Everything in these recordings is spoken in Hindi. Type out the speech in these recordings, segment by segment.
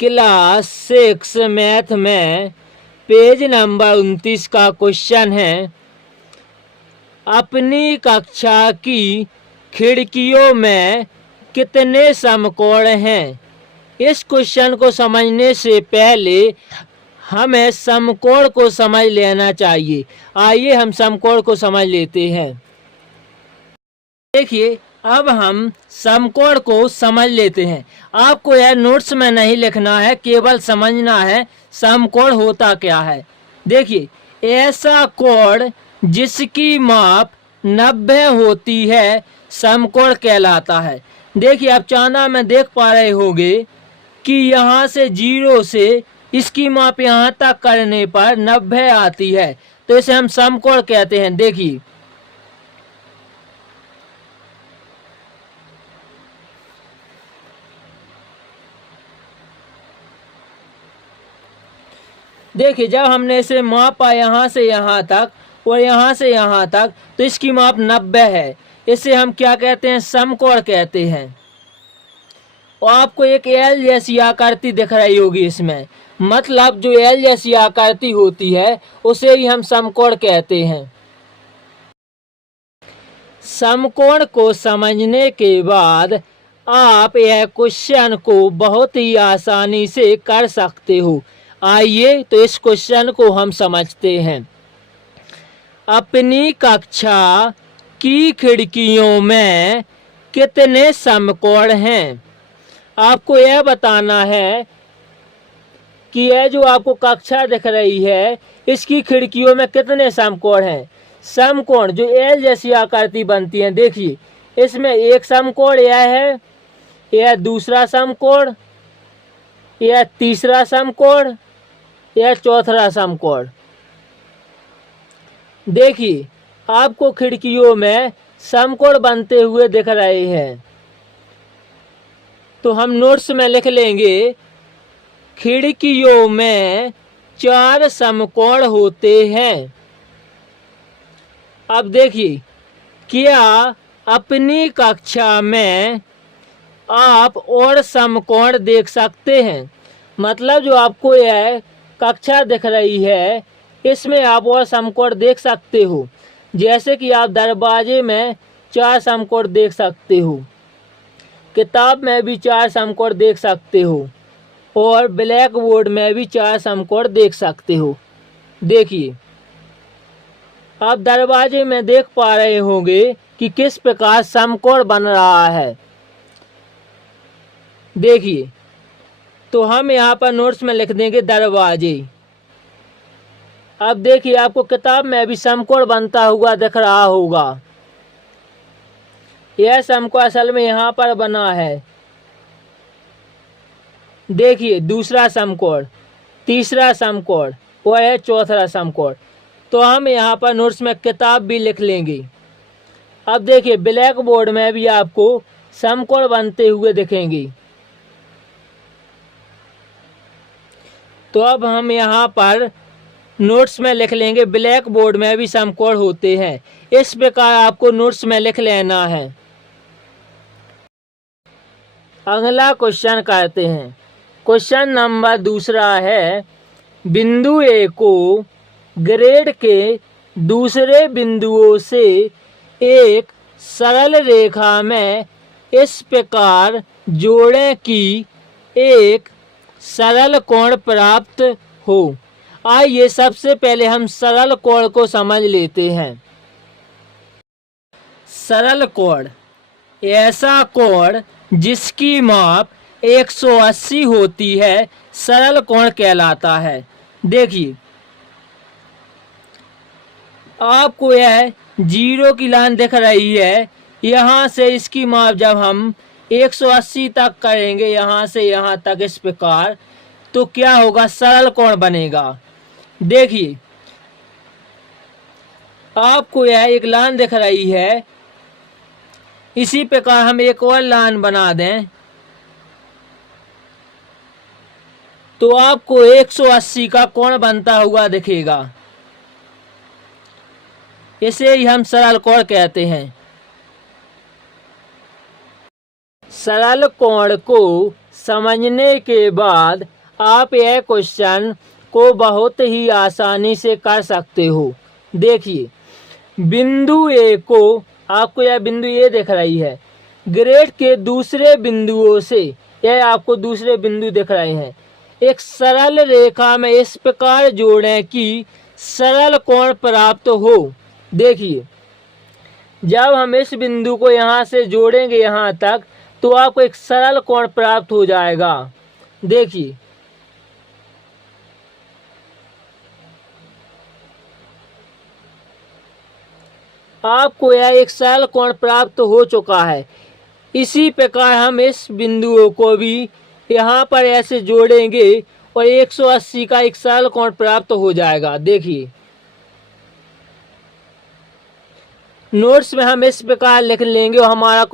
क्लास 6 मैथ में पेज नंबर 29 का क्वेश्चन है। अपनी कक्षा की खिड़कियों में कितने समकोण हैं? इस क्वेश्चन को समझने से पहले हमें समकोण को समझ लेना चाहिए। आइए हम समकोण को समझ लेते हैं। देखिए, अब हम समकोण को समझ लेते हैं। आपको यह नोट्स में नहीं लिखना है, केवल समझना है समकोण होता क्या है। देखिए, ऐसा कोण जिसकी माप 90 होती है समकोण कहलाता है। देखिए, आप चांदा में देख पा रहे होंगे कि यहाँ से 0 से इसकी माप यहाँ तक करने पर 90 आती है, तो इसे हम समकोण कहते हैं। देखिए, जब हमने इसे मापा यहाँ से यहाँ तक और यहाँ से यहाँ तक, तो इसकी माप 90 है। इसे हम क्या कहते हैं? समकोण कहते हैं। और आपको एक एल जैसी आकृति दिख रही होगी इसमें, मतलब जो एल जैसी आकृति होती है उसे ही हम समकोण कहते हैं। समकोण को समझने के बाद आप यह क्वेश्चन को बहुत ही आसानी से कर सकते हो। आइए तो इस क्वेश्चन को हम समझते हैं। अपनी कक्षा की खिड़कियों में कितने समकोण हैं? आपको यह बताना है कि यह जो आपको कक्षा दिख रही है इसकी खिड़कियों में कितने समकोण हैं। समकोण जो एल जैसी आकृति बनती है, देखिए इसमें एक समकोण यह है, यह दूसरा समकोण, यह तीसरा समकोण, यह चौथा समकोण। देखिए, आपको खिड़कियों में समकोण बनते हुए दिख रहे हैं, तो हम नोट्स में लिख लेंगे खिड़कियों में 4 समकोण होते हैं। अब देखिए, क्या अपनी कक्षा में आप और समकोण देख सकते हैं? मतलब जो आपको यह कक्षा दिख रही है इसमें आप और समकोण देख सकते हो। जैसे कि आप दरवाजे में 4 समकोण देख सकते हो, किताब में भी 4 समकोण देख सकते हो, और ब्लैक बोर्ड में भी 4 समकोण देख सकते हो। देखिए, आप दरवाजे में देख पा रहे होंगे कि किस प्रकार समकोण बन रहा है। देखिए, तो हम यहाँ पर नोट्स में लिख देंगे दरवाजे। अब देखिए, आपको किताब में भी समकोण बनता हुआ दिख रहा होगा। यह समकोण असल में यहाँ पर बना है। देखिए, दूसरा समकोण, तीसरा समकोण और यह चौथा समकोण। तो हम यहाँ पर नोट्स में किताब भी लिख लेंगे। अब देखिए, ब्लैक बोर्ड में भी आपको समकोण बनते हुए दिखेंगे। तो अब हम यहाँ पर नोट्स में लिख लेंगे ब्लैक बोर्ड में भी समकोण होते हैं। इस प्रकार आपको नोट्स में लिख लेना है। अगला क्वेश्चन करते हैं। क्वेश्चन नंबर 2 है, बिंदु ए को ग्रेड के दूसरे बिंदुओं से एक सरल रेखा में इस प्रकार जोड़ें कि एक सरल कोण प्राप्त हो। आइए सबसे पहले हम सरल कोण को समझ लेते हैं। सरल कोण ऐसा कोण जिसकी माप 180 होती है सरल कोण कहलाता है। देखिए, आपको यह 0 की लाइन दिख रही है, यहाँ से इसकी माप जब हम 180 तक करेंगे यहाँ से यहाँ तक इस प्रकार, तो क्या होगा? सरल कोण बनेगा। देखिए, आपको यह एक लाइन दिख रही है, इसी प्रकार हम एक और लाइन बना दें तो आपको 180 का कोण बनता हुआ दिखेगा। इसे ही हम सरल कोण कहते हैं। सरल कोण को समझने के बाद आप यह क्वेश्चन को बहुत ही आसानी से कर सकते हो। देखिए, बिंदु ए को, आपको यह बिंदु ए दिख रही है, ग्रेड के दूसरे बिंदुओं से, यह आपको दूसरे बिंदु दिख रहे हैं, एक सरल रेखा में इस प्रकार जोड़ें कि सरल कोण प्राप्त हो। देखिए, जब हम इस बिंदु को यहाँ से जोड़ेंगे यहाँ तक, तो आपको एक सरल कोण प्राप्त हो जाएगा। देखिए, आपको यह एक सरल कोण प्राप्त हो चुका है। इसी प्रकार हम इस बिंदुओं को भी यहाँ पर ऐसे जोड़ेंगे और 180 का एक सरल कोण प्राप्त हो जाएगा। देखिए, नोट्स में हम इस प्रकार लिख लेंगे और हमारा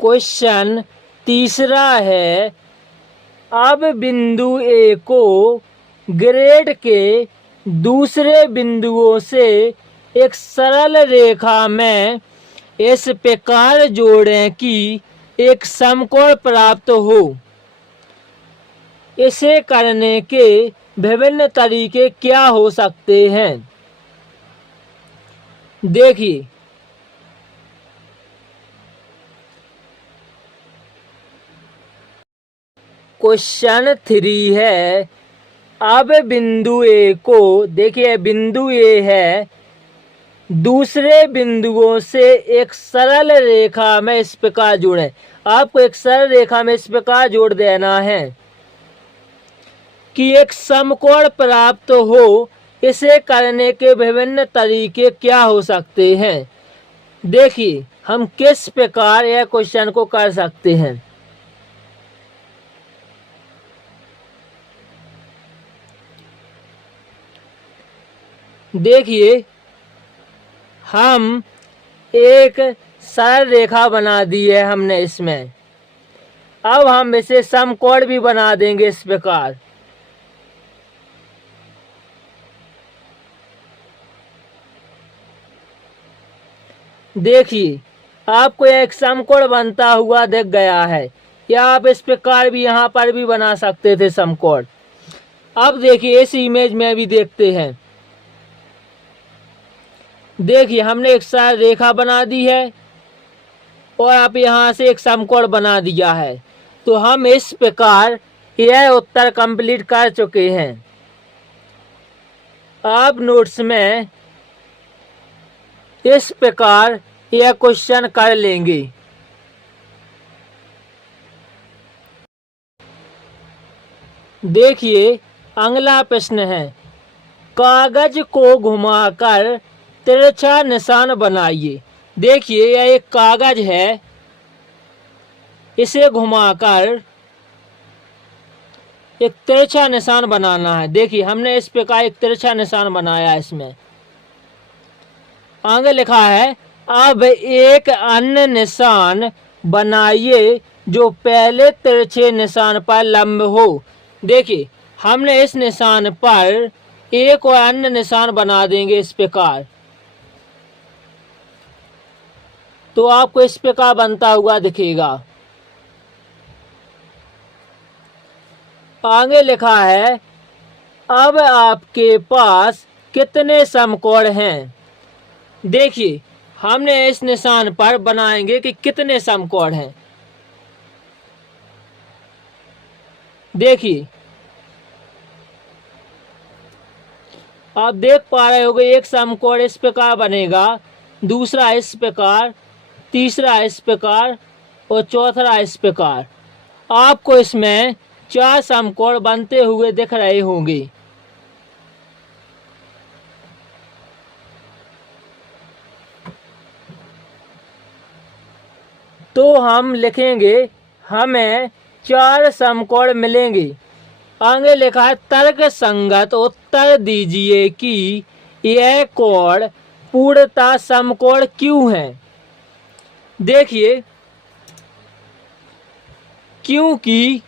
क्वेश्चन तीसरा है, अब बिंदु ए को ग्रेड के दूसरे बिंदुओं से एक सरल रेखा में इस प्रकार जोड़ें कि एक समकोण प्राप्त हो। इसे करने के विभिन्न तरीके क्या हो सकते हैं? देखिए, क्वेश्चन 3 है, अब बिंदु ए को, देखिए बिंदु ए है, दूसरे बिंदुओं से एक सरल रेखा में इस प्रकार जोड़ें। आपको एक सरल रेखा में इस प्रकार जोड़ देना है कि एक समकोण प्राप्त हो। इसे करने के विभिन्न तरीके क्या हो सकते हैं? देखिए, हम किस प्रकार यह क्वेश्चन को कर सकते हैं। देखिए, हम एक सरल रेखा बना दी है हमने इसमें। अब हम इसे समकोण भी बना देंगे इस प्रकार। देखिए, आपको एक समकोण बनता हुआ दिख गया है, या आप इस प्रकार भी यहाँ पर भी बना सकते थे समकोण। अब देखिए, इस इमेज में भी देखते हैं। देखिए, हमने एक सरल रेखा बना दी है और आप यहाँ से एक समकोण बना दिया है। तो हम इस प्रकार यह उत्तर कंप्लीट कर चुके हैं। आप नोट्स में इस प्रकार यह क्वेश्चन कर लेंगे। देखिए, अगला प्रश्न है, कागज को घुमाकर तिरछा निशान बनाइए। देखिए, यह एक कागज है, इसे घुमाकर एक तिरछा निशान बनाना है। देखिए, हमने इस प्रकार एक तिरछा निशान बनाया है। इसमें आगे लिखा है, अब एक अन्य निशान बनाइए जो पहले तिरछे निशान पर लंब हो। देखिए, हमने इस निशान पर एक और अन्य निशान बना देंगे इस प्रकार। तो आपको इस प्रकार बनता हुआ दिखेगा। आगे लिखा है, अब आपके पास कितने समकोण हैं? देखिए, हमने इस निशान पर बनाएंगे कि कितने समकोण हैं। देखिए, आप देख पा रहे होंगे, एक समकोण इस प्रकार बनेगा, दूसरा इस प्रकार, तीसरा इस प्रकार और चौथा इस प्रकार। आपको इसमें 4 समकोण बनते हुए दिख रहे होंगे। तो हम लिखेंगे, हमें 4 समकोण मिलेंगे। आगे लिखा है, तर्क संगत उत्तर दीजिए कि यह कोण पूर्णतः समकोण क्यों है। देखिए, क्योंकि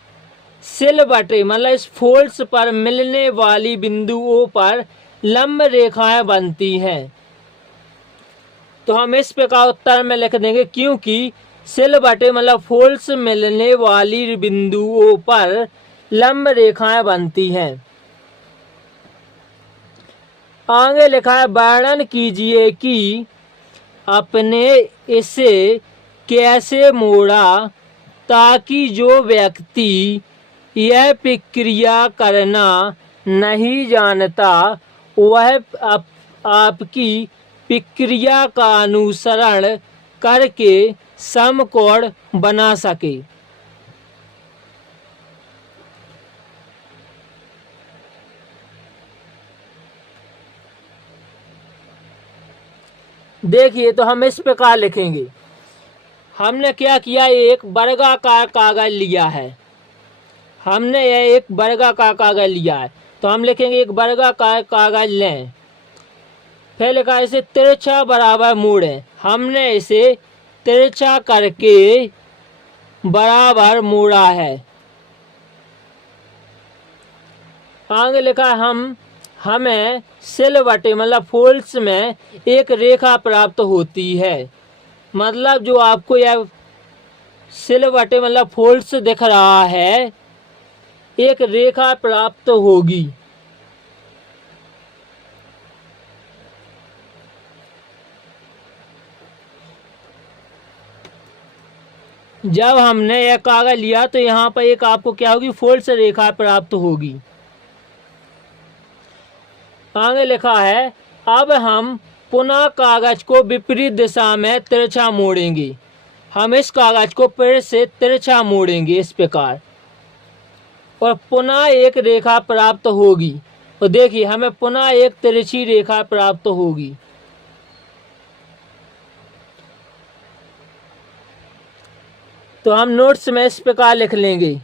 सिलबटे मतलब इस फोल्ड्स पर मिलने वाली बिंदुओं पर लंब रेखाएं बनती हैं। तो हम इस प्रकार उत्तर में लिख देंगे, क्योंकि सिलवटें मतलब फोल्ड्स मिलने वाली बिंदुओं पर लंब रेखाएं बनती हैं। आगे लिखा है वर्णन कीजिए कि आपने इसे कैसे मोड़ा ताकि जो व्यक्ति यह प्रक्रिया करना नहीं जानता वह आपकी प्रक्रिया का अनुसरण करके समकोण बना सके। देखिए तो हम इस प्रकार लिखेंगे। हमने क्या किया, एक वर्गाकार कागज लिया है। हमने यह एक वर्गाकार कागज लिया है तो हम लिखेंगे एक वर्गाकार कागज लें। फिर लिखा इसे तिरछा बराबर मोड़ें। हमने इसे तिरछा करके बराबर मोड़ा है। आगे लिखा हमें सिलवटें मतलब फोल्ड्स में एक रेखा प्राप्त होती है। मतलब जो आपको यह सिलवटें मतलब फोल्ड्स दिख रहा है, एक रेखा प्राप्त होगी। जब हमने यह कागज लिया तो यहाँ पर एक आपको क्या होगी, फोल्ड्स रेखा प्राप्त होगी। आगे लिखा है अब हम पुनः कागज को विपरीत दिशा में तिरछा मोड़ेंगे। हम इस कागज को फिर से तिरछा मोड़ेंगे इस प्रकार और पुनः एक रेखा प्राप्त होगी। और देखिए हमें पुनः एक तिरछी रेखा प्राप्त होगी। तो हम नोट्स में इस प्रकार लिख लेंगे।